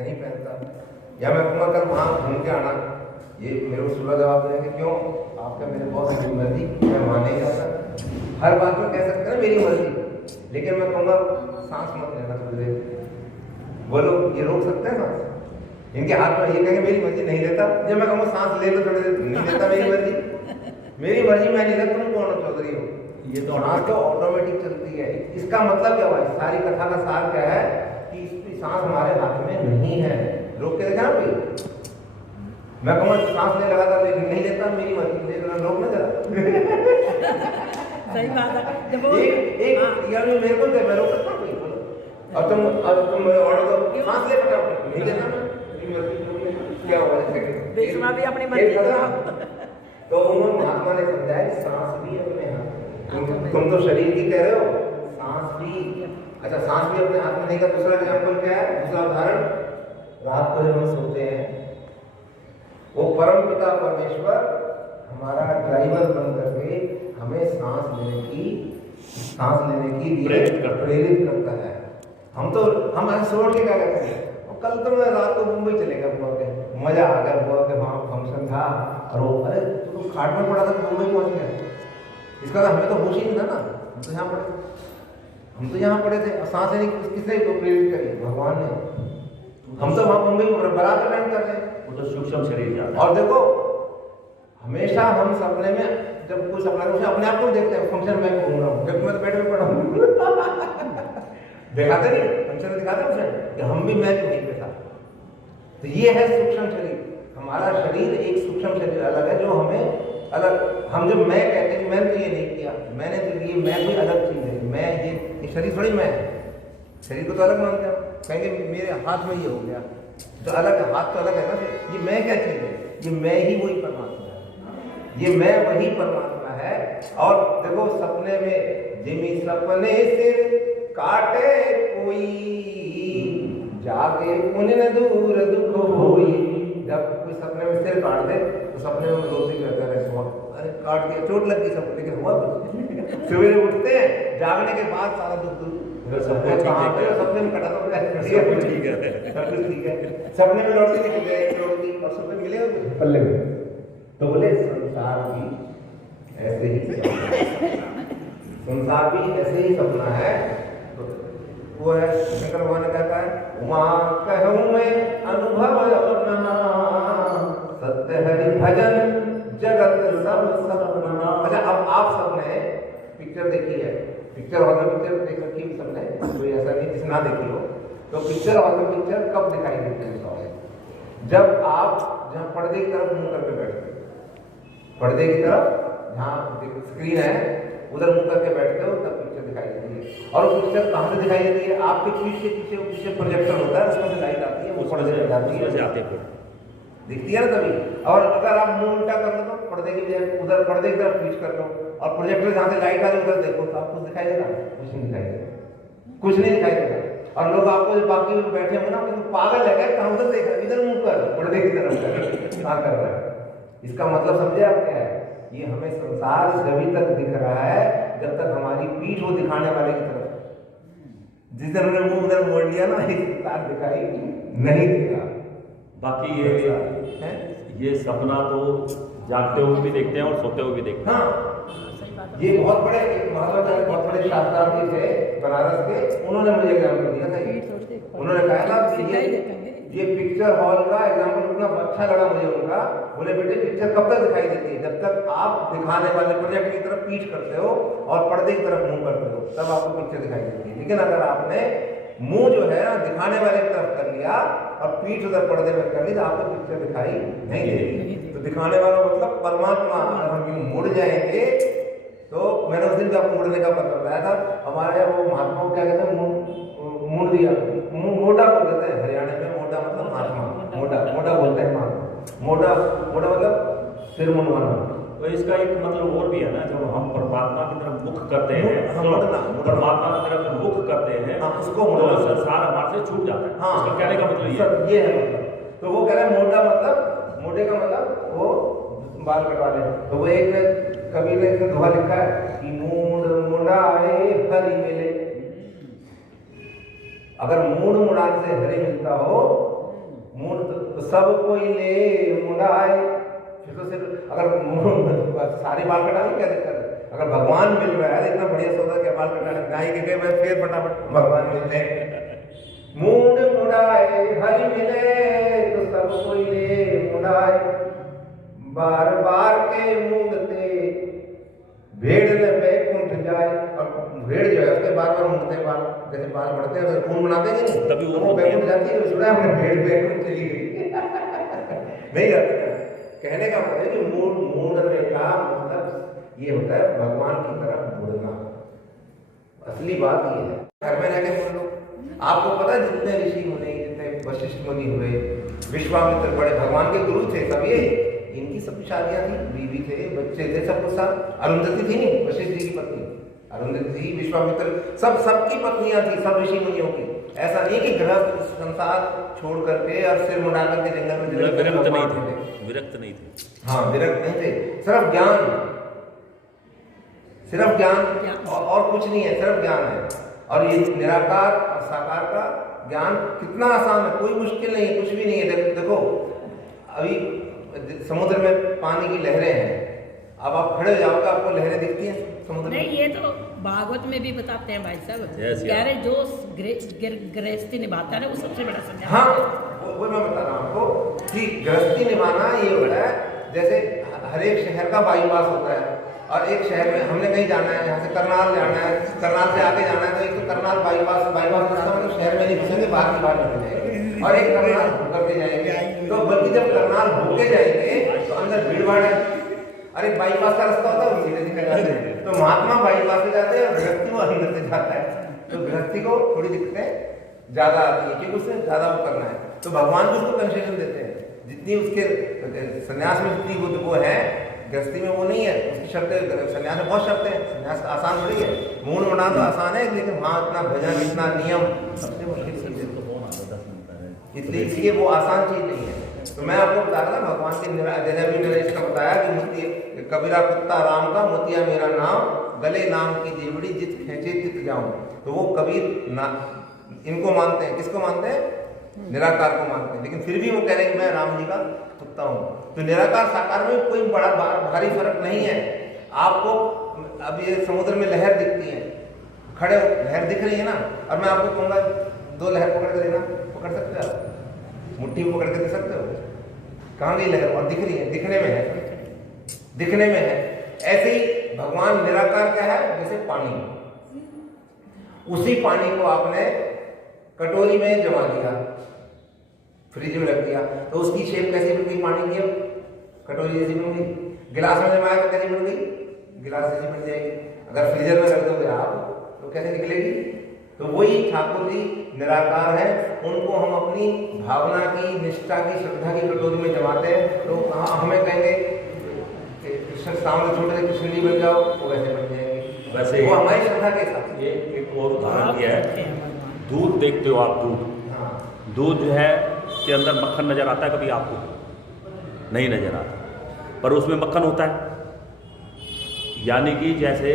नहीं पहनता। या मैं कहूँगा कल वहाँ घूम के आना, ये मेरे को सुबह जवाब देंगे क्यों आपका मेरे बॉस की मर्जी, मैं वहाँ नहीं जाता। हर बात में कह सकते हैं मेरी मर्जी, लेकिन मैं कहूँगा सांस मत लेना थोड़ी देर। वो लोग ये रोक सकते हैं सांस, इनके हाथ में ये कहेंगे मेरी मर्जी नहीं लेता। जब मैं कहूँगा सांस ले लो थोड़ी देर, नहीं लेता मेरी मर्जी, मेरी मर्जी मैं नहीं लेता, तुम कौन हो चौधरी हो। ये तो सांस तो ऑटोमेटिक चलती है। इसका मतलब क्या हुआ, सारी कथा का सार क्या है कि इसकी सांस हमारे हाथ में नहीं है। रोक के देखा ना भाई, मैं कहूँगा सांस ले लगा था लेकिन नहीं लेता, मेरी मर्जी ले लो, रोक ना जरा। सही बात है। जब वो एक यार मेरे को दे, मैं रोक सकता हूँ कोई, और तुम ऑर्डर दो सांस ले फटाफट, नहीं लेता मैं, मेरी मर्जी क्या हुआ बेचना भी अपनी मर्जी तो उन्होंने महात्मा ने समझाया सांस भी अपने हाथ। तुम तो शरीर की कह रहे हो, सांस भी, अच्छा सांस भी अपने हाथ में नहीं का दूसरा एग्जाम्पल क्या है, दूसरा उदाहरण, रात को जब हम सोते हैं वो परम पिता परमेश्वर हमारा ड्राइवर बन करके हमें सांस लेने की लिए प्रेरित करता है। हम ऐसे सोच के क्या करते हैं, कल तो मैं रात को मुंबई चलेगा बुआ के, मजा आ गया, बुआ के वहाँ फंक्शन था और वो अरे तो खाट में पड़ा था तो मुंबई पहुँच गया। इसका हमें तो होश ही नहीं था ना, हम तो यहाँ पड़े थे, सांसें नहीं किसने तो प्रेरित करी, भगवान ने। हम तो वहाँ मुंबई बराबर लैंड कर रहे हैं, वो तो सूक्ष्म शरीर। और देखो हमेशा हम सपने में जब कोई सपना है अपने आप को देखते हैं, फंक्शन में घूम रहा हूँ, जब मैं तो बेड में पड़ा हूँ दिखाते नहीं, फंक्शन दिखाते उसे कि हम भी मैं भी वहीं पे था। तो ये है सूक्ष्म शरीर। हमारा शरीर एक सूक्ष्म शरीर अलग है जो हमें अलग, हम जब मैं कहते हैं मैंने तो ये नहीं किया, मैंने तो ये, मैं कोई अलग चीज है, मैं ये शरीर थोड़ी मैं है। शरीर को तो अलग मानते हैं, कहेंगे मेरे हाथ में ये हो गया तो अलग है, हाथ तो अलग है ना, ये मैं क्या चीज है, ये मैं ही वही परमात्मा है, ये मैं वही परमात्मा है। और देखो सपने में जिमी सपने सिर काटे कोई, जागे पुण्य दूर दुख होई। जब कोई सपने में सिर काट दे तो सपने में दोस्ती करता है, अरे काट दिया, चोट लग गई सब, लेकिन हुआ कुछ। सवेरे उठते हैं, जागने के बाद सारा दुख सपने में कटा तो सब कुछ ठीक है, सपने में लौटती निकल गए लौटती और सपने मिले पल्ले में। तो बोले संसार भी ऐसे ही, संसार भी ऐसे ही सपना है। तो वो है शंकर भगवान ने कहता है वहाँ कहूँ मैं अनुभव अपना, सत्य हरि भजन जगत सब सपना। अच्छा अब आप सबने पिक्चर देखी है, पिक्चर हॉल में पिक्चर देख रखी है सबने, कोई ऐसा नहीं जिसने ना देखी हो। तो पिक्चर हॉल में पिक्चर कब दिखाई देती है, जब आप जहाँ पर्दे की तरफ मुंह करके बैठते हो, पर्दे की तरफ जहाँ स्क्रीन है उधर मुंह करके बैठते हो तब पिक्चर दिखाई देती है। और वो पिक्चर कहाँ से दिखाई देती है, आपके पीठ के पीछे प्रोजेक्टर होता है, उसमें से लाइट आती है, वो पर्दे में जाती है, दिखती है ना तभी। और अगर आप मुंह उल्टा कर लो तो पर्दे की बजाय उधर पर्दे की तरफ पीछ कर लो और प्रोजेक्टर जहाँ से लाइट आ रही उधर देखो तो आपको दिखाई देगा, कुछ नहीं दिखाई देगा, कुछ नहीं दिखाई देगा। और लोग आपको बाकी लोग बैठे होंगे ना तो पागल है क्या, कहाँ उधर देख रहा है, इधर मुंह कर, पर्दे की तरफ कर रहा है। इसका मतलब समझे आप क्या है, ये हमें संसार जब तक दिख रहा है जब तक हमारी पीठ वो दिखाने वाले की तरफ, जिस दिन उन्होंने मुंह उधर मोड़ लिया ना संसार दिखाई नहीं देगा। बाकी ये सपना तो जागते हुए भी देखते हैं और सोते हुए भी देखते हैं। हाँ ये बहुत बड़े महाराज बहुत बड़े शास्त्रार्थी थे बनारस के, उन्होंने मुझे एग्जाम्पल दिया था। उन्होंने कहा था ये पिक्चर हॉल का एग्जाम्पल इतना अच्छा लगा मुझे उनका। बोले बेटे पिक्चर कब तक दिखाई देती है, जब तक आप दिखाने वाले प्रोजेक्ट की तरफ पीठ करते हो और पर्दे की तरफ मुंह करते हो तब आपको पिक्चर दिखाई देती है। लेकिन अगर आपने मुंह जो है ना दिखाने वाले की तरफ कर लिया और पीठ उधर पर्दे में कर ली तो आपको पिक्चर दिखाई नहीं देगी। तो दिखाने वाला मतलब परमात्मा। अगर हम मुड़ जाएंगे तो मैंने उस दिन भी आपको मुड़ने का पता बताया था, हमारे यहाँ वो महात्मा को क्या कहते हैं, मुड़ दिया, मोटा को कहते हैं हरियाणा में, मोटा मतलब महात्मा, मोटा बोलते हैं महात्मा, मोटा मतलब सिर मुंडवाना। तो इसका एक मतलब और भी है ना, जब हम परमात्मा की तरफ मुख करते हैं, परमात्मा की तरफ मुख करते हैं उसको तो संसार हमारे से छूट जाता है। हाँ उसका कहने का मतलब ये है मतलब। तो वो कह रहे हैं मोटा मतलब, मोटे का मतलब वो बाल कटवा ले। तो वो एक कवि ने इसमें दोहा लिखा है कि मूड मुड़ाए हरि मिले। अगर मूड मुड़ाने से हरि मिलता हो सब कोई ले मुड़ाए। फिर तो सिर्फ अगर सारे बाल कटा ली क्या दिक्कत है? अगर भगवान मिल रहा है इतना बढ़िया सौदा, क्या बाल कटाने नाई के गए मैं फिर फटाफट भगवान मिलते मूड मुड़ाए हरि मिले तो सब कोई ले मुड़ाए। बार बार के मूंगते भेड़ न बैकुंठ जाए। और भेड़ जो है उसके बार बार मूंगते हैं बाल, जैसे बाल बढ़ते हैं तो खून बनाते हैं नहीं, तभी वो बैकुंठ जाती है। सुना हमने भेड़ बैकुंठ चली गई नहीं जाती। कहने का मतलब है कि मूढ़ने का मतलब ये होता है भगवान की तरफ मुड़ना। असली बात ये है। घर में रहकर बोल लो, आपको पता है जितने ऋषि मुनि, जितने वशिष्ठ मुनि हुए, विश्वामित्र बड़े भगवान के गुरु थे, सब ये इनकी सबकी शादियां थी, बीवी थे, बच्चे थे, सब कुछ था। अरुंधति थी नहीं, वशिष्ठ जी की पत्नी अरुंधति थी, विश्वामित्र सबकी पत्नियां थी, सब ऋषि मुनियों की। ऐसा नहीं कि गृहस्थ संसार छोड़ करके और सिर मुड़ा करके जंगल में विरक्त नहीं थे। हाँ, विरक्त नहीं थे। सिर्फ ज्ञान और कुछ नहीं है, सिर्फ ज्ञान है। और ये निराकार और साकार का ज्ञान कितना आसान है, कोई मुश्किल नहीं है, कुछ भी नहीं है। देखो अभी समुद्र में पानी की लहरें हैं, अब आप खड़े हो जाओगे आपको लहरें दिखती हैं समुद्र में? नहीं, ये तो भागवत में भी बताते हैं भाई साहब। कह रहे जो गृहस्थी निभाता है ना वो सबसे बड़ा संन्यास। हाँ, वो मैं बता रहा हूँ आपको कि गृहस्थी निभाना ये होता है जैसे हर एक शहर का बाईपास होता है। और एक शहर में हमने कहीं जाना है, यहाँ से करनाल जाना है, करनाल से आगे जाना है, तो एक तो करनाल बाईपास रास्ता में तो शहर में नहीं घुसेंगे, बाहर की बाहर निकल जाएंगे। और एक करनाल होकर के जाएंगे, तो बल्कि जब करनाल होके जाएंगे तो अंदर भीड़ भाड़ है। अरे बाईपास का रास्ता होता है सीधे सीधे जाते हैं, तो महात्मा बाईपास से जाते हैं और गृहस्थी वो अंदर से जाता है। तो गृहस्थी को थोड़ी दिक्कतें ज्यादा आती है क्योंकि उससे ज्यादा वो करना है। तो भगवान भी उसको कंसेशन देते हैं, जितनी उसके संन्यास में जितनी वो है, गृहस्थी में वो नहीं है। उसकी शर्तें, संन्यास में बहुत शर्तें हैं, संन्यास आसान थोड़ी है। मूड बना तो आसान है, लेकिन वहाँ इतना भजन, इतना नियम, सबसे मुश्किल चीज है, इसलिए वो आसान चीज नहीं है। तो मैं आपको बता रहा था भगवान के जैसे अभी मैंने इसका बताया कि मोती कबीरा कुत्ता राम का, मोतिया मेरा नाम, गले नाम की जेबड़ी, जित खेचे तित जाऊं। तो वो कबीर इनको मानते हैं, किसको मानते हैं? निराकार को मानते हैं, लेकिन फिर भी वो कह रहे हैं मैं राम जी का कुत्ता हूँ। तो निराकार साकार में कोई बड़ा भारी फर्क नहीं है। आपको अब ये समुद्र में लहर दिखती है, खड़े लहर दिख रही है ना, और मैं आपको कहूँगा 2 लहर पकड़ के देना, पकड़ सकते हो आप? मुट्ठी में पकड़ के दे सकते हो? कहाँ गई लहर? और दिख रही है, दिखने में है। ऐसे ही भगवान निराकार क्या है? जैसे पानी, उसी पानी को आपने कटोरी में जमा दिया, फ्रिज में रख दिया, तो उसकी शेप कैसी बन गई? पानी की कटोरी जैसी बन गई। गिलास में जमाया तो कैसी बन गई? गिलास जैसी बन जाएगी। अगर फ्रीजर में रख दोगे आप तो कैसे निकलेगी? तो वही ठाकुर जी निराकार है, उनको हम अपनी भावना की, निष्ठा की, श्रद्धा की कटोरी में जमाते हैं। तो हमें कहेंगे कृष्ण सामने छोटे से कृष्ण जी बन जाओ, वो वैसे बन जाएंगे। वैसे वो हमारी श्रद्धा के साथ। ये एक और उदाहरण दिया है, दूध देखते हो आप, दूध जो है के अंदर मक्खन नजर आता है कभी आपको? नहीं नजर आता, पर उसमें मक्खन होता है। यानी कि जैसे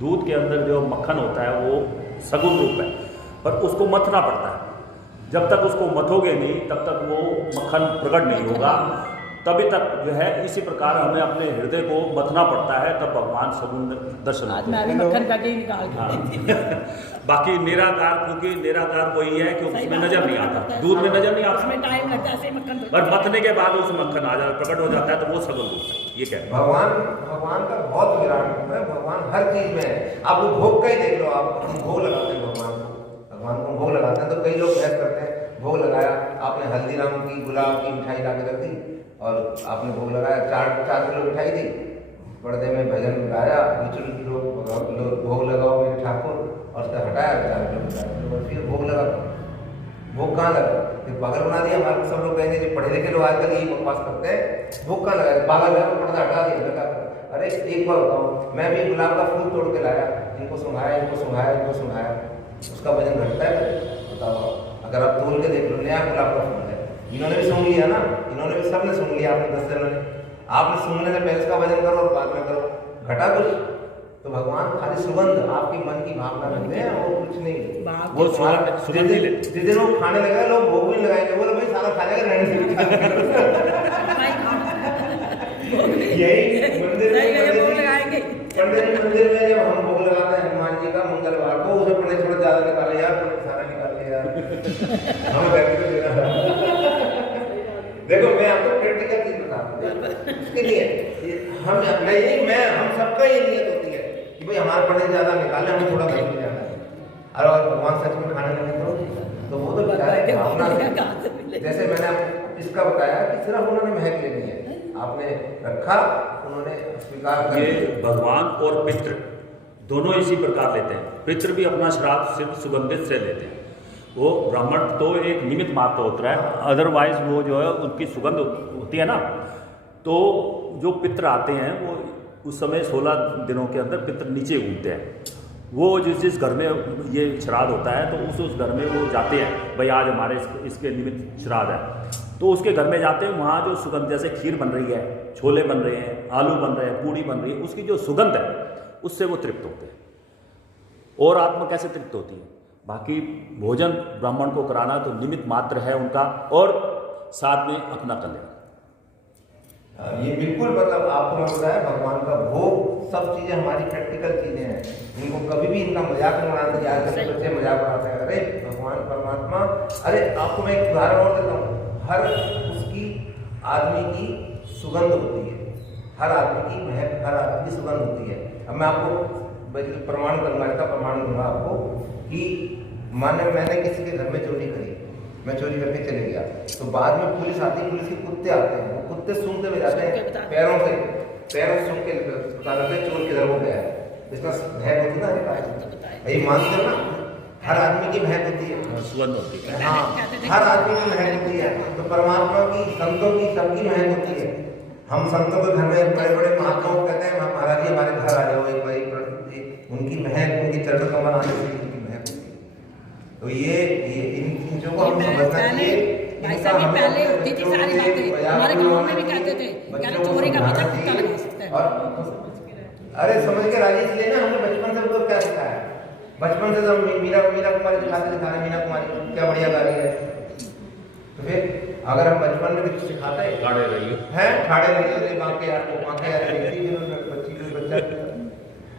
दूध के अंदर जो मक्खन होता है वो सगुण रूप है, पर उसको मथना पड़ता है। जब तक उसको मथोगे नहीं तब तक वो मक्खन प्रकट नहीं होगा, तभी तक जो है इसी प्रकार हमें अपने हृदय को मथना पड़ता है, तब भगवान सगुण दर्शन होते हैं। बाकी निराकार, क्योंकि निराकार वही है कि उसमें नजर नहीं आता, दूध में नजर नहीं आता, टाइम लगता है मक्खन, पर मथने के बाद उसमें मक्खन आ जाता, प्रकट हो जाता है, तो वो सगुण रूप है। ये क्या है? भगवान का बहुत विराट रूप है। भगवान हर चीज में है। आप वो भोग का ही देख लो, आप भोग लगाते हैं भगवान को भोग लगाते हैं, तो कई लोग बहस करते हैं, भोग लगाया आपने, हल्दीराम की गुलाब की मिठाई ला के रख दी और आपने भोग लगाया, 4 किलो मिठाई दी, पर्दे में भजन गाया, भोग लगाओ मेरे ठाकुर, और उसका हटाया 4 किलो मिठाई, फिर भोग लगा। भोग कहाँ लगा? फिर पागल बना दिया। हमारे सब लोग कहेंगे जो पढ़े लिखे लोग आजकल यही बकवास करते हैं, भोग कहाँ लगा? पागल है, पर्दा हटा दिया। अरे एक बार बताओ, मैं भी गुलाब का फूल तोड़ के लाया, इनको सुंघाया, उसका वजन घटता है? बताओ, अगर आप तोड़ के देख लो, नया गुलाब का फूल है, इन्होंने भी सूंघ लिया ना, इन्होंने भी सबने सूंघ लिया, आपने 10 जनों ने, आपने सूंघने से पहले उसका वजन करो और बाद में करो, घटा कुछ? तो भगवान खाली सुगंध, आपकी मन की भावना रखते हैं, वो कुछ नहीं। वो सुगंध जिस दिन वो खाने लगा, लोग भोग भी लगाएंगे, बोलो भाई सारा खा लेगा, यही मंदिर भोग लगाएंगे। पंडित जी मंदिर में जब हम भोग लगाते हैं हनुमान जी का मंगलवार को, उसे पंडित थोड़ा ज्यादा निकाले यार, सारा निकाले यार, हमें व्यक्ति को देना। देखो मैं आपको प्रैक्टिकल चीज बता रहा हूँ, इसके लिए हम सबका ये नियत होती है कि भाई हमारे पंडित ज्यादा निकाले, हमें थोड़ा कम ज्यादा है। और भगवान सच में खाने लगे तो वो तो बेचारे भावना से, जैसे मैंने आपको इसका बताया कि सिर्फ उन्होंने महक लेनी है, आपने रखा, उन्होंने स्वीकार कर ये भगवान और पितृ दोनों इसी प्रकार लेते हैं। पितृ भी अपना श्राद्ध सिर्फ सुगंधित से लेते हैं। वो ब्राह्मण तो एक निमित्त मात्र होता है, अदरवाइज वो जो है उनकी सुगंध होती है ना, तो जो पितृ आते हैं वो उस समय 16 दिनों के अंदर पितृ नीचे घूमते हैं। वो जिस घर में ये श्राद्ध होता है तो उस घर में वो जाते हैं, भाई आज हमारे इसके निमित्त श्राद्ध है, तो उसके घर में जाते हैं। वहाँ जो सुगंध, जैसे खीर बन रही है, छोले बन रहे हैं, आलू बन रहे हैं, पूड़ी बन रही है, उसकी जो सुगंध है उससे वो तृप्त होते हैं। और आत्मा कैसे तृप्त होती है? बाकी भोजन ब्राह्मण को कराना तो निमित्त मात्र है उनका, और साथ में अपना कल्याण। ये बिल्कुल मतलब आपको मैं बताया, भगवान का भोग सब चीजें हमारी प्रैक्टिकल चीजें हैं, इनको कभी भी इनका मजाक नहीं उड़ाना चाहिए। आजकल के बच्चे मजाक उड़ाते हैं, अरे भगवान परमात्मा, अरे आपको मैं एक उदाहरण और देता हूँ, हर उसकी आदमी की सुगंध होती है, हर आदमी की महक, हर आदमी की सुगंध होती है। अब मैं आपको प्रमाण करूँगा, इसका प्रमाण दूंगा आपको कि माने मैंने किसी के घर में चोरी करी, मैं चोरी करके चले गया, तो बाद में पुलिस आती है, पुलिस के कुत्ते आते हैं, वो कुत्ते सूंघते हुए जाते हैं, पैरों से सूंघ के पता लगता है चोर किधर हो गया है। इसका महक होती है ना, ये मानते हो ना, हर आदमी की महक होती है, सुगंध होती है। हाँ, हर आदमी की महक होती है। तो परमात्मा की, संतों की, सबकी महक होती है। हम संतों के घर में बड़े बड़े महात्माओं को कहते हैं महाराज जी हमारे घर आ जाओ, एक बार उनकी महक, उनकी चरण कमल आने से उनकी महक होती है। तो ये इन चीजों को हम समझना चाहिए। भाई साहब ये पहले होती थी सारी बातें, हमारे गाँव में भी कहते थे कहते चोरी का पीछा कुत्ता लगा सकता है। अरे समझ के राजी इसलिए ना, हमने बचपन से उनको क्या सिखाया, बचपन से जब मीरा कुमारी दिखाते दिखा रहे, मीना कुमारी क्या बढ़िया गा रही है, तो फिर अगर हम बचपन में कुछ सिखाते हैं, ठाड़े रहिए बाकी यार को बाकी यार बच्ची को बच्चा,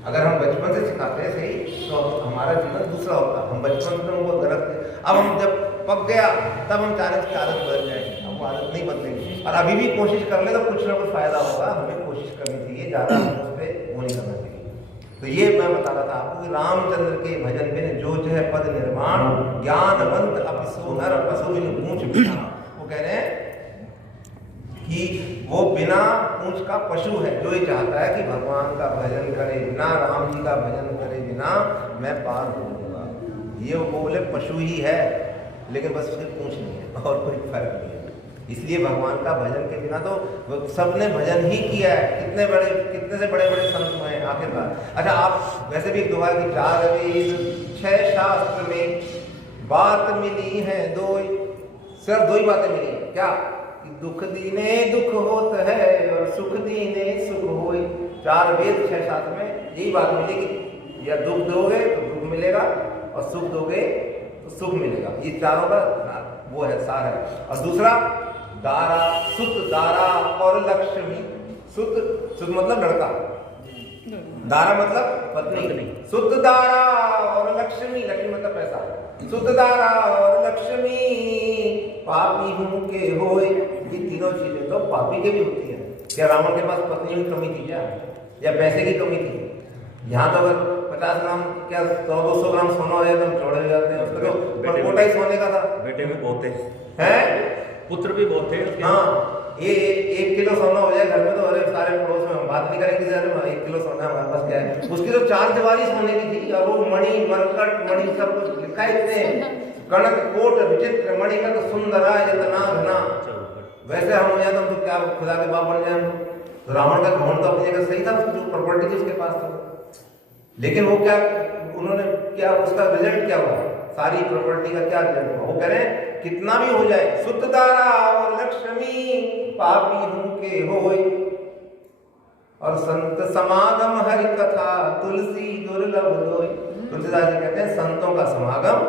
अगर हम बचपन से सिखाते हैं सही, तो हमारा जीवन दूसरा होता। हम बचपन से उनको गलत, अब हम जब पक गया तब हम चाह रहे हैं कि आदत बदल जाएगी, अब वो आदत नहीं बदलेगी। और अभी भी कोशिश कर ले तो कुछ ना कुछ फायदा होगा, हमें कोशिश करनी चाहिए, ज़्यादा उस पर वो नहीं करना चाहिए। तो ये मैं बता रहा था आपको कि रामचंद्र के भजन बिन जो है पद निर्माण, ज्ञानवंत अपसो नर पशु बिन पूंछ बिना। वो कह रहे हैं कि वो बिना पूंछ का पशु है, जो ये चाहता है कि भगवान का भजन करे बिना, राम जी का भजन करे बिना मैं पार हो जाऊंगा। ये वो बोले पशु ही है, लेकिन बस उसकी पूंछ नहीं है और कोई फर्क नहीं है। इसलिए भगवान का भजन के बिना तो सबने भजन ही किया है, कितने से बड़े बड़े संत हुए हैं आखिरकार। अच्छा, आप वैसे भी एक दुआ की 4 वेद 6 शास्त्र में बात मिली है दो, सिर्फ 2 ही बातें मिली है, क्या? दुख दीने दुख होत है और सुख दीने सुख होए। 4 वेद 6 शास्त्र में यही बात मिलेगी, या दुख दोगे तो दुख मिलेगा और सुख दोगे तो सुख मिलेगा। ये चारों का वो है, सार है। और दूसरा दारा, सुत दारा और लक्ष्मी। सुत मतलब लड़का, दारा मतलब पत्नी, सुत दारा और लक्ष्मी मतलब पैसा। सुत दारा और लक्ष्मी पापी हूं के होए। ये तीनों चीजें तो पापी के भी होती है। क्या रावण के पास पत्नी की कमी थी क्या, या पैसे की कमी थी? यहाँ तो अगर 50 ग्राम क्या 100-200 ग्राम सोना हो जाए तो हम चौड़े हो जाते हैं। उसका तो परकोटा ही सोने का था। बेटे भी बहुत थे, हैं पुत्र भी बहुत थे। हाँ, ये 1 किलो सोना हो जाए घर में तो अरे सारे पड़ोस में हम बात नहीं करेंगे कि 1 किलो सोना हमारे पास क्या है। उसकी तो 4 दिवारी सोने की थी, और वो मणि मरकट मणि सब कुछ लिखा है, इतने कनक कोट विचित्र मणि का तो सुंदरा इतना घना। वैसे हम हो जाए तो हम तो क्या खुदा के बाप बन जाए हम। तो रावण का घमंड तो अपनी जगह सही था, जो प्रॉपर्टी थी उसके पास था, लेकिन वो क्या, उन्होंने क्या, उसका रिजल्ट क्या हुआ, सारी प्रॉपर्टी का क्या रिजल्ट हुआ? वो कह रहे हैं कितना भी हो जाए, सुत दारा और लक्ष्मी पापी हूं के होए, और संत समागम हरि कथा तुलसी दुर्लभ लोय। तुलसीदास जी कहते हैं संतों का समागम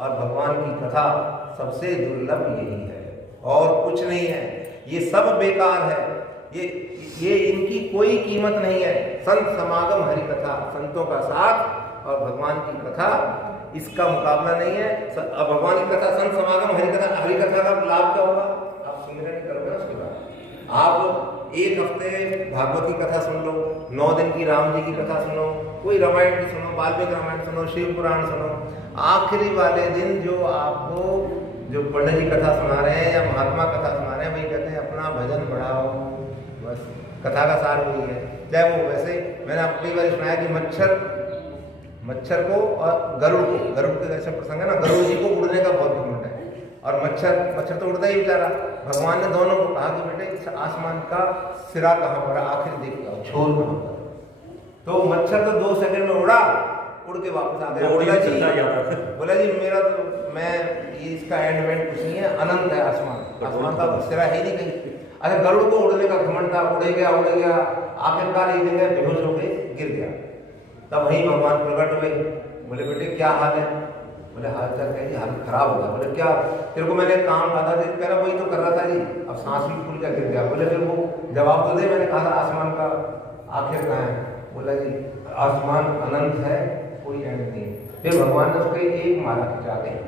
और भगवान की कथा सबसे दुर्लभ यही है। और कुछ नहीं है, ये सब बेकार है, ये इनकी कोई कीमत नहीं है। संत समागम हरि कथा, संतों का साथ और भगवान की कथा, इसका मुकाबला नहीं है। अब भगवान की कथा, संत समागम हरि कथा का लाभ क्या होगा? आप सुमिरन नहीं करोगे ना उसके बाद। आप एक हफ्ते भागवत की कथा सुन लो, 9 दिन की राम जी की कथा सुनो, कोई रामायण की सुनो, वाल्मीकि रामायण सुनो, शिव पुराण सुनो, आखिरी वाले दिन जो आपको जो पंडित जी कथा सुना रहे हैं या महात्मा कथा सुना रहे हैं, वही कहते हैं अपना भजन बढ़ाओ, बस कथा का सार वही है। चाहे वो वैसे, मैंने अपनी बार सुनाया कि मच्छर को और गरुड़ के जैसे प्रसंग है ना, गरुड़ जी को उड़ने का बहुत घमंड है, और मच्छर तो उड़ता ही बेचारा। भगवान ने दोनों को कहा कि बेटे इस आसमान का सिरा कहाँ पर, आखिर देख के आओ, छोर कहाँ पर। तो मच्छर तो 2 सेकंड में उड़ा, उड़ के वापस आ गया। बोला जी मेरा तो, मैं इसका एंड वेंड कुछ नहीं है, अनंत है आसमान का सिरा है ही नहीं कहीं। अच्छा, गरुड़ को उड़ने का घमंड था, उड़ गया, आखिरकार एक जगह बेहोश हो गए, गिर गया। तब वहीं भगवान प्रकट हुए, बोले बेटे क्या हाल है? बोले हाल चाल कहिए, हाल खराब होगा। बोले क्या? तेरे को मैंने काम कहा था, कह रहा वही तो कर रहा था जी, अब सांस भी फूल क्या गिर गया। बोले फिर वो जवाब तो दे, मैंने कहा था आसमान का आखिर कहाँ है? बोला जी आसमान अनंत है, कोई एंड नहीं। फिर भगवान ने उसको एक माला खिंचा दी।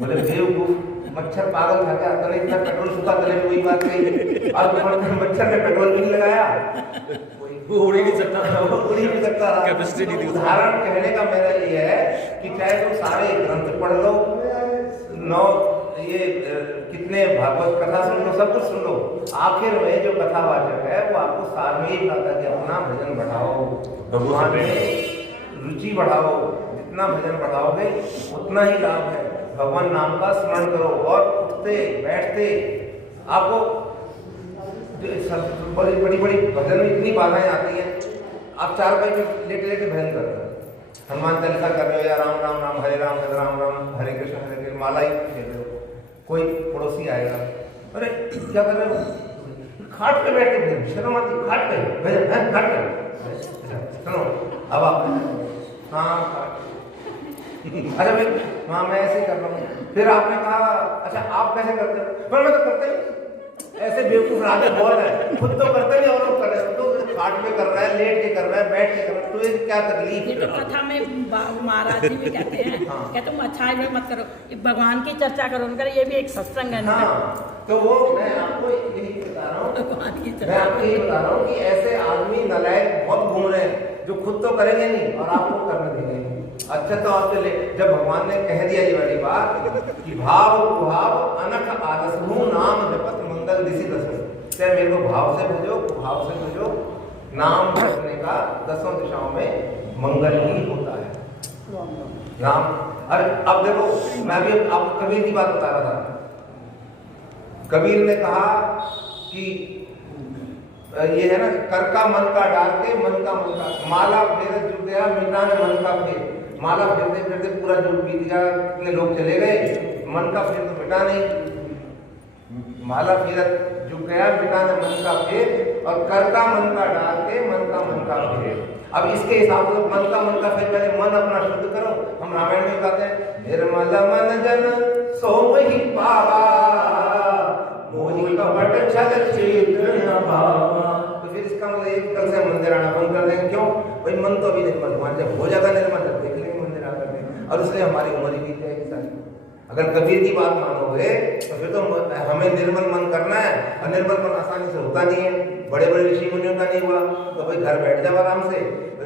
बोले बेवकूफ, मच्छर पागल था क्या? तने इतना पेट्रोल सूखा, तने वही बात कही, और मच्छर ने पेट्रोल भी नहीं लगाया, वो उड़ ही नहीं सकता था, वो उड़ ही नहीं सकता था। कैपेसिटी नहीं थी। उदाहरण कहने का मेरा ये है कि चाहे तुम सारे ग्रंथ पढ़ लो, 9 कितने भागवत कथा सुन लो, सब कुछ सुन लो, आखिर में जो कथावाचक है वो आपको सार में ही कहता है कि अपना भजन बढ़ाओ, भगवान में रुचि बढ़ाओ, जितना भजन बढ़ाओगे उतना ही लाभ है। भगवान नाम का स्मरण करो, और उठते बैठते आपको बड़ी भजन में इतनी बाधाएं आती हैं। आप 4 बाई में लेटे भजन कर रहे हो, हनुमान चालीसा कर रहे हो, या राम राम राम हरे राम हरे कृष्ण माला ही खेल रहे हो, कोई पड़ोसी आएगा, अरे क्या कर रहे हो? खाट पे बैठ के भजन, शर्म आती, खाट पे भजन, खाट पे सुनो। अब आप हाँ अच्छा भाई, हाँ मैं ऐसे ही कर रहा हूँ। फिर आपने कहा अच्छा आप कैसे करते हो? पर मैं तो करते ही ऐसे बेवकूफ राधे बहुत है, खुद तो करते नहीं और लोग कर रहे हैं, तो खाट पे कर रहा है, लेट के कर रहा है, बैठ के कर रहा है, तो ये क्या तकलीफ? ये तो कथा में महाराज जी भी कहते हैं हाँ। कि तुम अच्छा मत करो, भगवान की चर्चा करो, उनका ये भी एक सत्संग है। हाँ, तो वो मैं आपको यही बता रहा हूँ कि ऐसे आदमी नलायक बहुत घूम रहे हैं जो खुद तो करेंगे नहीं और आपको करने देंगे। अच्छा, तो आपके लिए जब भगवान ने कह दिया ये वाली बात कि भाव अनख आलसहु नाम जपत मंगल दिशि दसो, चाहे मेरे को भाव से भेजो, नाम जपने का 10 दिशाओं में मंगल ही होता है। नाम, अरे अब देखो, मैं भी आपको कबीर की बात बता रहा था। कबीर ने कहा कि ये है ना, कर का मन का डाल के मन का माला फेर जुट गया, मिटा ने मन का फेर, माला फेरते फेरते पूरा जुट बीत गया, कितने लोग चले गए, मन का फेर तो मिटा नहीं। माला फेर जुट गया, मिटा ने मन का फेर, और कर का मन का डाल के मन का फेर। अब इसके हिसाब से मन का फेर, पहले मन अपना शुद्ध करो। हम रामायण में कहते हैं निर्मल मन जन सो ही पावा, मोहि कपट छल चित्र न भावा। तो फिर इसका मतलब एक कल से मंदिर आना बंद कर देंगे। क्यों भाई? मन तो अभी निर्मल हुआ, जब हो जाएगा निर्मल तब देख लेंगे मंदिर आकर के, और इसलिए हमारी उम्र ही बीत जाएगी सारी। अगर कबीर की बात मानोगे तो फिर तो हमें निर्मल मन करना है, और निर्मल मन आसानी से होता नहीं है। बड़े बड़े ऋषि मुनियों का नहीं हुआ, तो भाई घर बैठ जाओ आराम से।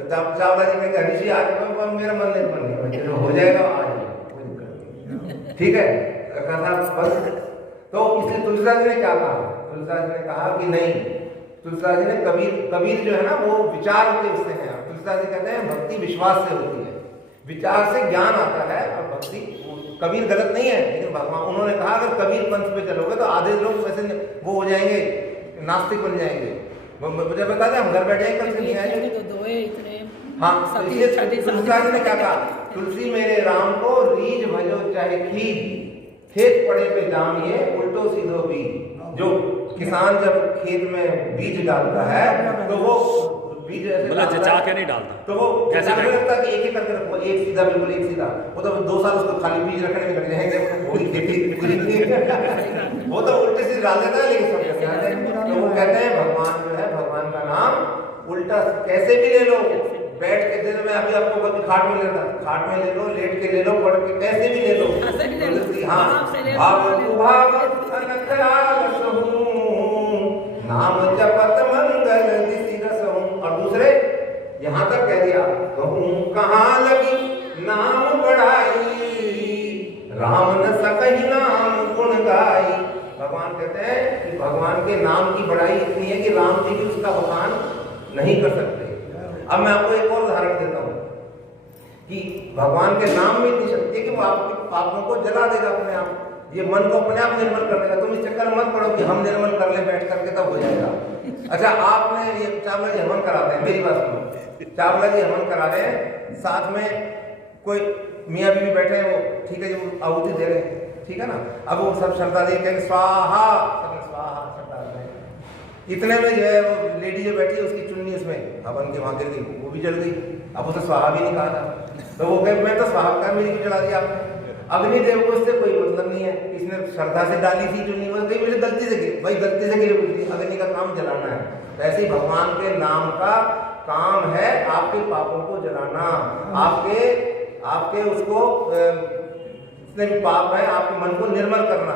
चावला जी ने कहा ऋषि आज मेरा मन निर्मल नहीं हो जाएगा, आज कोई दिक्कत नहीं, ठीक है, कथा बस। तो इसलिए तुलसीदास जी ने क्या कहा? तुलसीदास जी ने कहा कि नहीं, तुलसीदास जी ने कबीर जो है ना वो विचार के उससे है। तुलसीदास जी कहते हैं भक्ति विश्वास से होती है, विचार से ज्ञान आता है, और भक्ति। कबीर गलत नहीं है, लेकिन भगवान उन्होंने कहा अगर कबीर पंथ पे चलोगे तो आधे लोग वैसे वो हो जाएंगे, नास्तिक बन जाएंगे। मुझे बता दें, हम घर बैठे हैं, कल से नहीं आएंगे। हाँ, तुलसीदास जी ने क्या कहा? तुलसी मेरे राम को रीझ भजो चाहे खीज, खेत पड़े पे जामिए उल्टो सीधो बीज। जो किसान जब खेत में बीज डालता है तो वो बीज ऐसे मतलब चचा के नहीं डालता तो वो कैसे कैसे करेंगे? लगता है कि एक करके रखो, एक सीधा, बिल्कुल एक सीधा। वो तो 2 साल उसको खाली बीज रखने में लग जाएंगे, वो खेती वो तो उल्टे से डाल देता है, लेकिन सब कहते हैं। तो वो कहते हैं भगवान जो है, भगवान का नाम उल्टा कैसे भी ले लो, बैठ के दिन में अभी आपको कभी खाट में लेना, खाट में ले लो, लेट के ले लो, पढ़ के कैसे भी ले लो। नाम जपत मंगल दिसि रसहु। और दूसरे यहाँ तक कह दिया, कहूँ कहाँ लगी नाम बढ़ाई, राम न सकहि नाम गुण गाई। भगवान कहते हैं कि भगवान के नाम की बढ़ाई इतनी है कि राम जी भी उसका बखान नहीं कर सकते। अब मैं आपको एक और उदाहरण देता हूँ कि भगवान के नाम में इतनी शक्ति है कि वो आपके पापों को जला देगा अपने आप। ये मन को अपने आप निर्मल कर देगा। तुम इस चक्कर मत पड़ो कि हम निर्मल कर ले बैठ करके, तब हो जाएगा। अच्छा, आपने ये चावला जी हवन कराते हैं, मेरी बात सुनो, चावला जी हवन करा रहे हैं, साथ में कोई मियाँ बीवी बैठे हैं, वो ठीक है जो आहुति दे रहे हैं, ठीक है ना। अब वो सब श्रद्धा दे कहेंगे स्वाहा, सब स्वाहा श्रद्धा दे। इतने में जो है वो लेडी जो बैठी है, उसकी चुन्नी उसमें हवन के वहां गिर गई, वो भी जल गई। अब उसे स्वाहा भी नहीं कहा था, तो वो कहे मैं तो स्वाहा का, मेरी क्यों जला दिया आपने। अग्निदेव को इससे कोई मतलब नहीं है, इसने श्रद्धा से डाली थी चुन्नी, वो कहीं मुझे गलती से गिरी, भाई गलती से गिरी, अग्नि का काम जलाना है। तो ऐसे ही भगवान के नाम का काम है आपके पापों को जलाना, आपके उसको जितने भी पाप है आपके मन को निर्मल करना।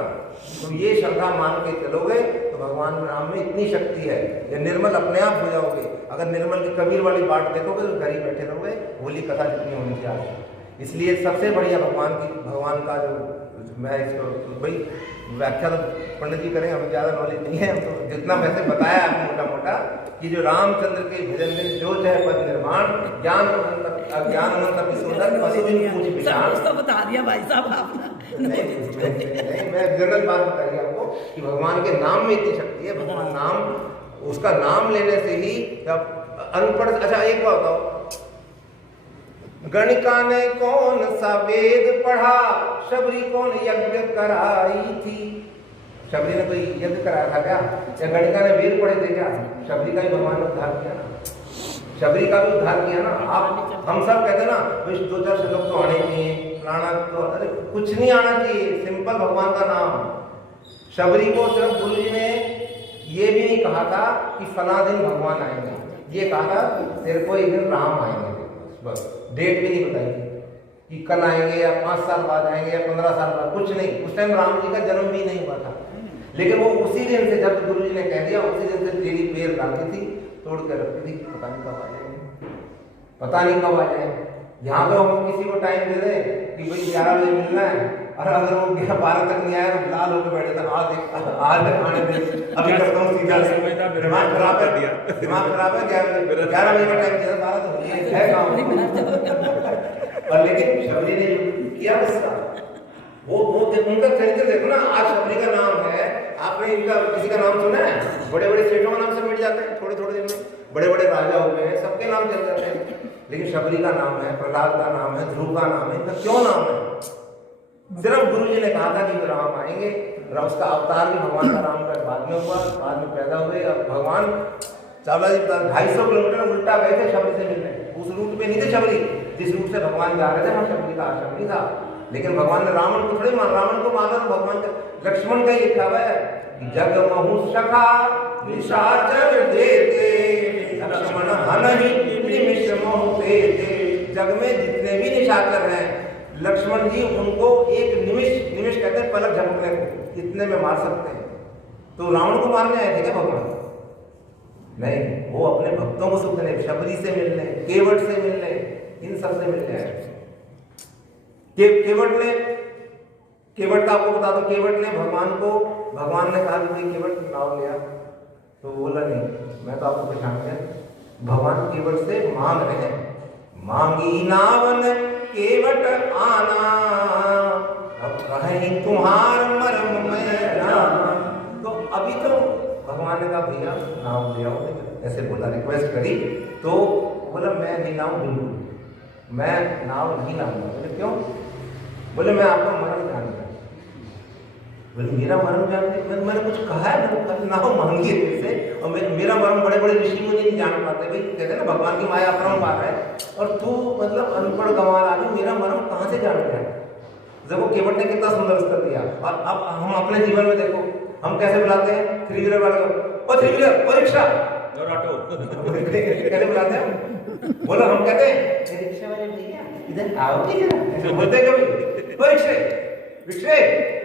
तो ये श्रद्धा मान के चलोगे तो भगवान के नाम में इतनी शक्ति है, ये निर्मल अपने आप हो जाओगे। अगर निर्मल की कबीर वाली बात देखोगे तो घर ही बैठे रहोगे, होली कथा जितनी होनी चाहिए। इसलिए सबसे बढ़िया भगवान का जो मैं इसको भाई व्याख्या तो पंडित जी करेंगे, हमें ज़्यादा नॉलेज नहीं है, हम तो जितना वैसे बताया आपको मोटा मोटा कि जो रामचंद्र के भजन में जो चाहे पद निर्माण, ज्ञान मंत्र सुंदर पशु पूछ विचार तो बता दिया भाई साहब आपने। नहीं, मैं जनरल बात बताइए आपको कि भगवान के नाम में इतनी शक्ति है। भगवान नाम, उसका नाम लेने से ही जब अनपढ़। अच्छा एक बात बताओ, गणिका ने कौन सा वेद पढ़ा, शबरी कौन यज्ञ कराई थी। शबरी ने कोई यज्ञ कराया था क्या, या गणिका ने वेद पढ़े थे क्या। शबरी का ही भगवान ने उद्धार किया ना, शबरी का भी उद्धार किया ना। आप हम सब कहते ना 2-4 श्लोक तो आने चाहिए, फलाना तो, अरे कुछ नहीं आना चाहिए, सिंपल भगवान का नाम। शबरी को सिर्फ गुरु जी ने ये भी नहीं कहा था कि फला दिन भगवान आएंगे, ये कहा था तेरे को एक दिन राम आएंगे, बस। डेट भी नहीं बताई थी कि कल आएंगे या 5 साल बाद आएंगे या 15 साल बाद, कुछ नहीं। उस टाइम राम जी का जन्म भी नहीं हुआ था, लेकिन वो उसी दिन से, जब गुरु जी ने कह दिया, उसी दिन से तेरी पैर डालती थी, तोड़ कर रखती थी, पता नहीं कब आ जाएंगे, पता नहीं कब आ जाएंगे। यहाँ तो हम किसी को टाइम दे दें कि भाई 11 बजे मिलना है, और अगर वो 12 तक नहीं आया तो लाल होकर बैठे थे, आज आने दे, अभी करता हूँ सीधा। दिमाग खराब है, दिमाग खराब है। 11 बजे का टाइम दिया, 12 तो है काम। और लेकिन शबरी ने किया उसका, वो उनका चरित्र देखो ना। आज शबरी का नाम है, आपने इनका किसी का नाम सुना है? बड़े बड़े सेठों का नाम सब मिट जाते हैं थोड़े थोड़े दिन में, बड़े बड़े राजा हो गए हैं, सबके नाम चल जाते हैं। लेकिन शबरी का नाम है, प्रहलाद का नाम है, ध्रुव का नाम है, इनका क्यों नाम है? सिर्फ गुरु जी ने कहा था कि राम आएंगे, और उसका अवतार भी भगवान का राम का बाद में हुआ, बाद में पैदा हुए। अब भगवान चावला जी 250 किलोमीटर उल्टा गए थे शबरी से मिलने, उस रूट पे नहीं थे शबरी, जिस रूट से भगवान जा रहे थे वहां शबरी का आश्रम नहीं था। लेकिन भगवान ने रावण को थोड़ी माना, रावण को माना तो भगवान का लक्ष्मण का ही लिखा हुआ है, जग महु सखा निशाचर देते, लक्ष्मण हनहि निमिष महु तेते। जग में जितने भी निशाचर हैं, लक्ष्मण जी उनको एक निमिष कहते हैं पलक झपकने को, इतने में मार सकते हैं। तो रावण को मारने आए थे क्या भगवान? नहीं, वो अपने भक्तों को सुख देने, शबरी से मिलने, केवट से मिलने, इन सब से मिलने आए। केवट का आपको बता दो, केवट ने भगवान ने कहा कि भाई केवट नाव लिया, तो बोला नहीं, मैं तो आपको पहचान गया। भगवान केवट से मांग रहे हैं, मांगी नावन केवट आना, अब कहीं तुम्हार मर्म में जाना। तो अभी तो भगवान ने कहा भैया नाम ले आओ, ऐसे बोला, रिक्वेस्ट करी, तो बोला मैं नहीं लाऊं, बिल्कुल मैं नाव नहीं लाऊंगा। बोले क्यों? बोले मैं आपका मरण जानूंगा। बोले मेरा मर्म जानते? मैंने कुछ कहा है? मैंने ना मांगी है तेरे से, और मेरा मर्म बड़े बड़े ऋषि मुनि नहीं जान पाते। भाई कहते हैं ना भगवान की माया अपरंपार है, और तू मतलब अनपढ़ गंवार आदमी मेरा मर्म कहाँ से जान गया? देखो केवट ने कितना सुंदर उत्तर दिया। और अब हम अपने जीवन में देखो, हम कैसे बुलाते हैं थ्री व्हीलर वाले को, ओ थ्री व्हीलर, ओ रिक्शा, और ऑटो कैसे बुलाते हैं? बोलो, हम कहते हैं रिक्शा वाले भैया इधर आओ, ऐसे बोलते हैं कभी? ओ रिक्शे, रिक्शे,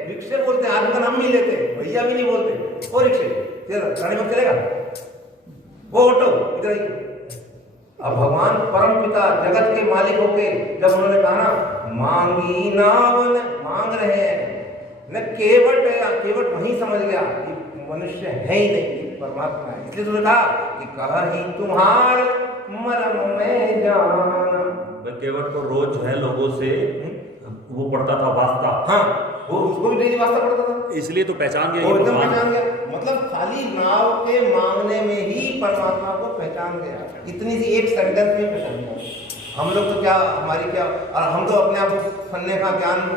रिक्शे बोलते हैं, आदमी का नाम नहीं लेते, भैया भी नहीं बोलते। ओ रिक्शे, चलो रानी बाग चलेगा, वो ऑटो इधर आइए। अब भगवान परम पिता जगत के मालिक होके जब उन्होंने कहा ना मांगी नावन, मांग रहे हैं न, केवट केवट वहीं समझ गया कि मनुष्य है ही नहीं, परमात्मा है। इसलिए तुमने कहा कि कही तुम्हार मरम में जान। केवट को रोज जो है लोगों से वो पढ़ता था वास्ता। हाँ, वो उसको भी डेली वास्ता पड़ता था, इसलिए तो पहचान गया, वो एकदम पहचान गया। मतलब खाली नाव के मांगने में ही परमात्मा को पहचान गया, इतनी सी एक सेंटेंस में पहचान गया। हम लोग तो क्या, हमारी क्या, और हम तो अपने आप को फन्ने का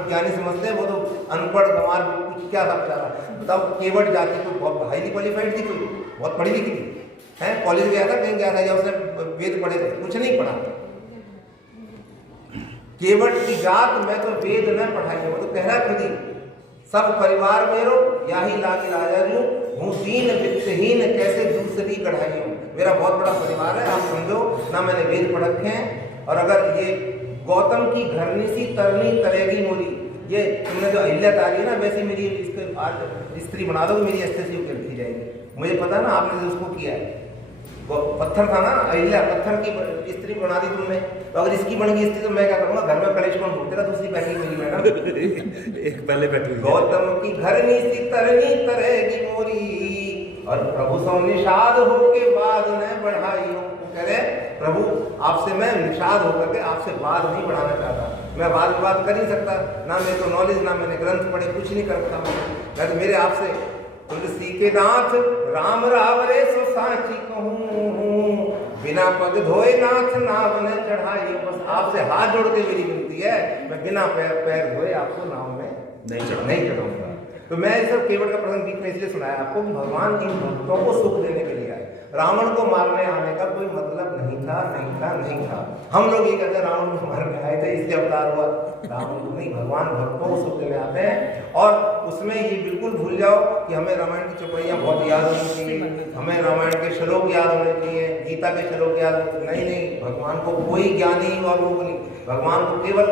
ज्ञानी समझते हैं, वो तो अनपढ़ गंवार कुछ क्या था बेचारा। तब केवट जाति कोई बहुत हाईली क्वालिफाइड थी, कोई बहुत पढ़ी लिखी थी, है, कॉलेज गया था, कहीं गया था, या उसने वेद पढ़े थे? कुछ नहीं पढ़ा। केवट की जात में तो वेद न पढ़ाई है, वो तो कह रहा है खुद ही, सब परिवार मेरो याही लागी लाजा रू, हूँ दीन वित्तहीन कैसे दूसरी कढ़ाई हूँ। मेरा बहुत बड़ा परिवार है, आप समझो ना, मैंने वेद पढ़ रखे हैं, और अगर ये गौतम की घरनी सी तरनी तरेगी मोली, ये तुमने जो अहिल्या तारी है ना, वैसे मेरी इसके आज स्त्री बना दो, मेरी अच्छे से रखी जाएगी। मुझे पता है ना आपने जो उसको किया है, वो पत्थर था ना, अहिल्या पत्थर की स्त्री बना दी तुमने, तो अगर इसकी बन गई स्त्री तो मैं क्या करूंगा? घर में कलेश कौन ढूंढेगा? दूसरी बैठी हुई मैडम एक पहले बैठी हुई। गौतम की घरनी सी तरनी तरेगी मोरी, और प्रभु सो निषाद होके बाद न बढ़ाई हूँ। कह रहे प्रभु आपसे मैं निषाद होकर के आपसे बात नहीं बढ़ाना चाहता, मैं बात कर ही सकता ना, मेरे को नॉलेज ना, मैंने ग्रंथ पढ़े, कुछ नहीं कर सकता मैं तो मेरे आपसे तुलसी के नाथ राम रावरे सो साची कहूँ, बिना पग धोए नाथ नाव न चढ़ाई। बस आपसे हाथ जोड़ के मेरी विनती है, मैं बिना पैर धोए आपको नाव में नहीं चढ़ाऊंगा। तो मैं इस केवट का प्रसंग बीच में इसलिए सुनाया आपको, भगवान इन भक्तों को सुख देने के लिए आए। रावण को मारने आने का कोई मतलब नहीं था। हम लोग ये कहते हैं रावण को मारने आए थे इसलिए अवतार हुआ, रावण को नहीं, भगवान भक्तों को सुख देने आते हैं। और उसमें ये बिल्कुल भूल जाओ कि हमें रामायण की चौपाइयाँ बहुत याद होनी चाहिए, हमें रामायण के श्लोक याद होने चाहिए, गीता के श्लोक याद होने, नहीं, भगवान को कोई ज्ञानी और वो नहीं, भगवान को केवल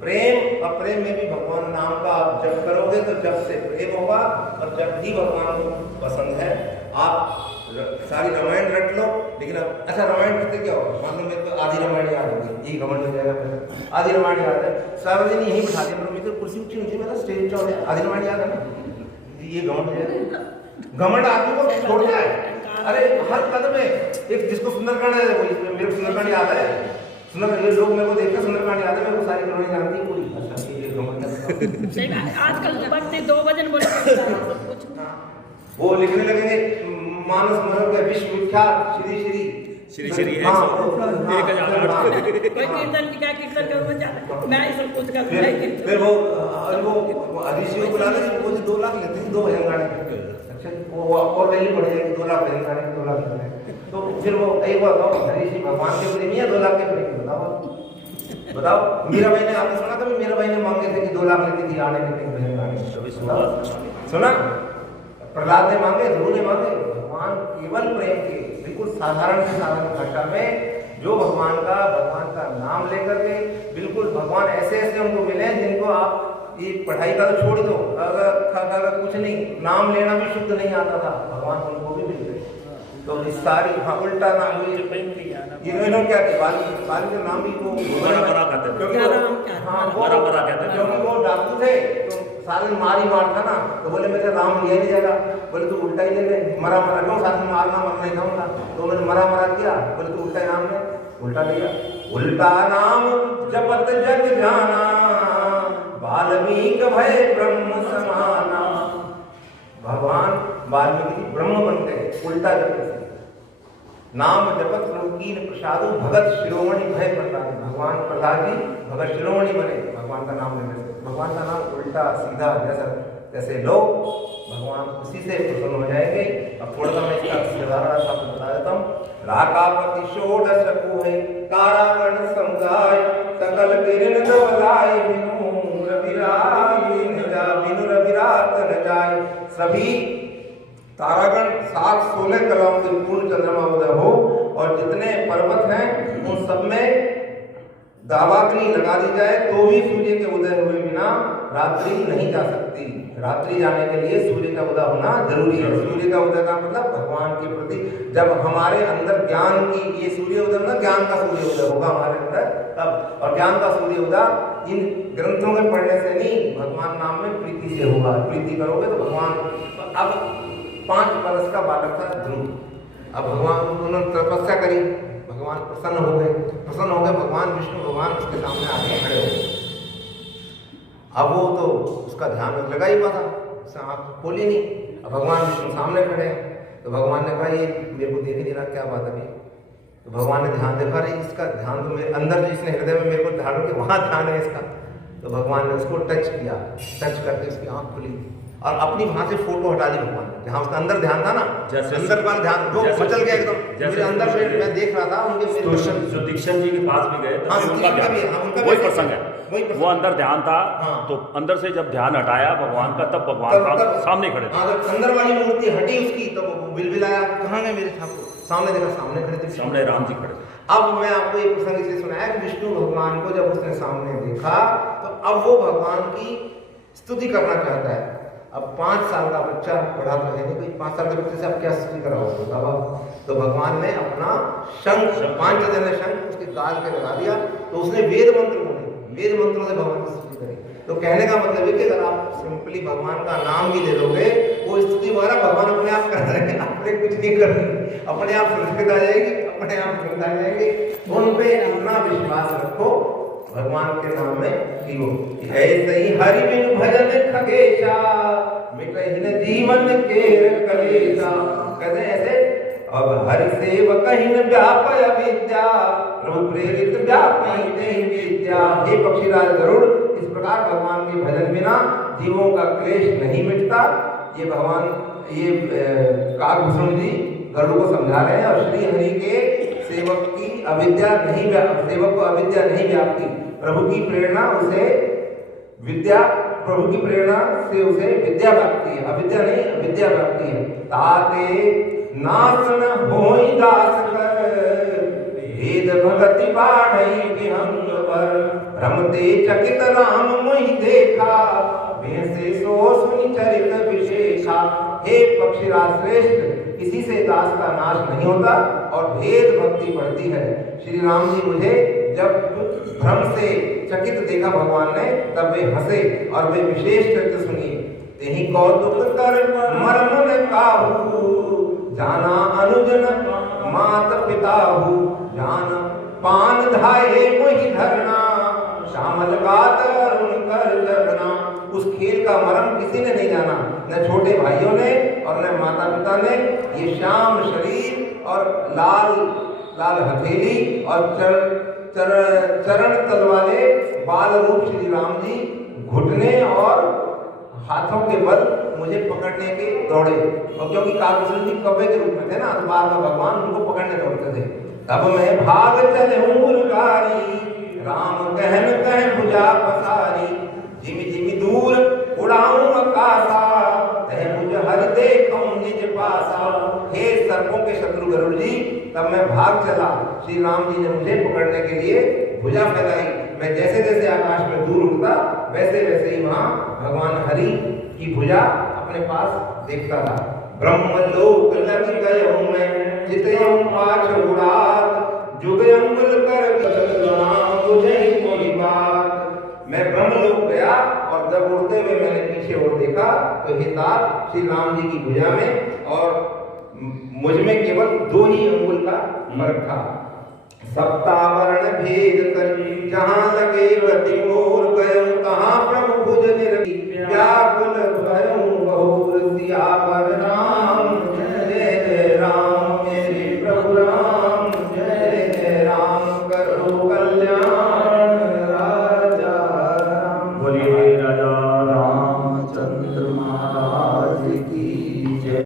प्रेम, अप्रेम में भी भगवान नाम का आप जप करोगे तो जब से प्रेम होगा, और जब भी भगवान को पसंद है। आप सारी रामायण रट लो, लेकिन अब अच्छा रामायण पढ़ते क्या होगा? मान लो मेरे को आधी रामायण याद होगी, यही घमंड हो जाएगा मेरा, आधी रामायण याद है, सारा दिन यही बिठा दिया, मेरे को कुर्सी ऊंची मेरा स्टेज चौड़ है, आधी रामायण याद है ना, ये घमंड हो जाएगा। घमंड आदमी को छोड़ता है, अरे हर कदम में एक जिसको सुंदरकांड है, मेरे को सुंदरकांड याद है, ये लोग मेरे को देखकर सुंदरकांड याद है, मेरे को सारी कहानी जानती है पूरी। आजकल तो बच्चे 2 वजन बोले वो लिखने लगेंगे मानस मनो के विश्व विख्यात श्री श्री श्री श्री हाँ, 1008 कोई कीर्तन की क्या कीर्तन करूँ जाता, मैं सब कुछ कर फिर वो ऋषि को बुला लेते, वो 2 लाख लेते हैं 2 भजन गाने के। अच्छा वो और वैल्यू बढ़ जाएगी, 2 लाख भजन गाने के 2 लाख लेते हैं। तो फिर वो एक बार बताओ, ऋषि भगवान के प्रेमी है 2 लाख के प्रेमी? बताओ मीरा भाई ने, आपने सुना कभी मीरा भाई ने मांगे थे कि 2 लाख लेती थी आने के भजन गाने? सुना? प्रहलाद ने मांगे, ध्रुव ने मांगे। भगवान केवल प्रेम के बिल्कुल साधारण से साधारण भाषा में जो भगवान का नाम लेकर के, बिल्कुल भगवान ऐसे उनको मिले जिनको आप ये पढ़ाई का तो छोड़ दो, अगर कुछ नहीं, नाम लेना भी शुद्ध नहीं आता था, भगवान उनको भी मिल गए। तो इस सारी उल्टा नाम इन्होंने क्या किया, बाली का नाम भी वो क्योंकि वो डाकू थे, तो सारे मार था ना, तो बोले मेरे नाम लिया नहीं जाएगा, बोले तू उल्टा ही ले ले, मरा क्यों, साथ में मारना नहीं खाऊंगा, तो मैंने मरा किया, बोले तू उल्टा ही नाम ले, उल्टा लिया, उल्टा नाम जपत जग जाना, वाल्मीकि भय ब्रह्म समाना। भगवान वाल्मीकि ब्रह्म बन गए उल्टा जपत से, नाम जपत कीन प्रसादु भगत शिरोमणि भय प्रसाद। भगवान प्रहलाद जी भगत शिरोमणि बने भगवान का नाम लेने से। भगवान का नाम उल्टा सीधा जैसा जैसे लो भगवान उसी से प्रसन्न हो जाएंगे। अब थोड़ा सा मैं इसका उदाहरण आपको बता देता हूँ। राकापति षोडश कुहे कारागण समझाय सकल किरण धवलाय बिनु रविरात न जाय। सभी तारागण 7-16 कलाओं से पूर्ण चंद्रमा उदय हो और जितने पर्वत हैं उन सब में दावाग्नि लगा दी जाए तो भी सूर्य के उदय हुए बिना रात्रि नहीं जा सकती। रात्रि जाने के लिए सूर्य का उदय होना जरूरी है। सूर्य का उदय का मतलब भगवान के प्रति जब हमारे अंदर ज्ञान की, ये सूर्य उदय ना ज्ञान का सूर्य उदय होगा हमारे अंदर तब, और ज्ञान का सूर्य उदय इन ग्रंथों में पढ़ने से नहीं, भगवान नाम में प्रीति से होगा। प्रीति करोगे तो भगवान। अब 5 वर्ष का बालक था ध्रुव। अब भगवान उन्होंने तपस्या करी, भगवान प्रसन्न हो गए। भगवान विष्णु भगवान उसके सामने आके खड़े हो गए। अब वो तो उसका ध्यान लगा ही हुआ था, उसने आँख खोली नहीं। अब भगवान विष्णु सामने खड़े हैं तो भगवान ने कहा ये मेरे को देख नहीं रहा, क्या बात है। तो भगवान ने ध्यान देखा, अरे इसका ध्यान तो मेरे अंदर जो इसने हृदय में मेरे को धारण के वहाँ ध्यान है इसका। तो भगवान ने उसको टच किया, टच करके उसकी आँख खुली और अपनी वहां से फोटो हटा दी भगवान ने, जहाँ उसका अंदर ध्यान था ना, अंदर वाला ध्यान जो मचल गया एकदम। मेरे अंदर में मैं देख रहा था उनके जो दीक्षण जी के पास भी गए हाँ, उनका वही प्रसंग है। वो अंदर ध्यान था तो अंदर से जब ध्यान हटाया भगवान का तब भगवान सामने खड़े थे। जब अंदर वाली मूर्ति हटी उसकी तब वो बिलबिलाया, कहाँ गए मेरे ठाकुर। सामने देखा, सामने खड़े थे, सामने राम जी खड़े। अब मैं आपको एक प्रसंग इसलिए सुनाया कि विष्णु भगवान को जब उसने सामने देखा तो अब वो भगवान की स्तुति करना चाहता है। अब 5 साल का बच्चा, पढ़ा तो है नहीं कोई, 5 साल के बच्चे से आप क्या स्तुति कराओगे बाबा। तो भगवान ने अपना शंख, 5 जने शंख उसके गाल के लगा दिया तो उसने वेद मंत्र बोले, वेद मंत्रों से भगवान की स्तुति करी। तो कहने का मतलब है कि अगर आप सिंपली भगवान का नाम भी ले लोगे, वो स्तुति वगैरह भगवान अपने आप कर रहे हैं, आपने कुछ नहीं करनी, अपने आप सुरक्षित आ जाएगी, अपने आप सुरक्षित आ जाएंगे। उन पे अपना विश्वास रखो भगवान के नाम में कि वो ऐसे ही हरि बिनु भजन खगेशा मिटहिन जीवन के कलेशा। कहते ऐसे अब हरि सेवक हिन व्यापय विद्या प्रभु प्रेरित व्यापी नहीं विद्या। हे पक्षीराज गरुड़, इस प्रकार भगवान के भजन बिना जीवों का क्लेश नहीं मिटता। ये भगवान काकभूषण जी गरुड़ को समझा रहे हैं। और श्री हरि के सेवक की अविद्या नहीं, सेवक को अविद्या नहीं व्यापती, प्रभु की प्रेरणा उसे विद्या, प्रभु की प्रेरणा से उसे विद्या व्यापती है, अविद्या नहीं अविद्या व्यापती है। ताते नासन होई दास कर वेद भगति बाढ़ई विहंग पर रमते चकित राम मोहि देखा वैसे सो सुनि चरित विशेषा। हे पक्षीराज श्रेष्ठ, इसी से दास का नाश नहीं होता और भेद भक्ति बढ़ती है। श्री राम जी मुझे जब भ्रम से चकित देखा भगवान ने तब वे हंसे और वे विशेष चरित्र सुनिए। तेहि कौतुक कर मर्मन काहू जाना अनुजन मात पिता हूँ जान पान धाये मोहि धरना श्यामल गात अरुण कर जरना। उस खेल का मर्म किसी ने नहीं जाना, न छोटे भाइयों ने और न माता पिता ने। ये श्याम शरीर और लाल लाल हथेली और चरण तल वाले बाल रूप श्री राम जी घुटने और हाथों के बल मुझे पकड़ने के दौड़े। और क्योंकि काकभूषण जी कव्वे के रूप में थे ना, तो बार बार भगवान उनको पकड़ने दौड़ते थे। तब मैं भाग चले उलकारी राम कहन कह भुजा पसारी जिमि जिमि दूर उड़ाऊं आकाशा तह मुझ हरि देखूं निज पासा। हे सर्पों के शत्रु गरुड़ जी, तब मैं भाग चला। श्री राम जी ने मुझे पकड़ने के लिए भुजा फैलाई। मैं जैसे जैसे आकाश में दूर उड़ता वैसे वैसे ही वहां भगवान हरि की भुजा अपने पास देखता था। ब्रह्मलोक लग गयो मैं जितयं पाछ उड़ात जुग अंगुल कर मुझे कोई बात। मैं ब्रह्मलोक गया और जब उड़ते हुए मैंने पीछे और देखा तो हितात श्री राम जी की भुजा में और मुझ में केवल 2 ही अंगुल का फर्क था। सप्तावरण भेद कर जहाँ लगे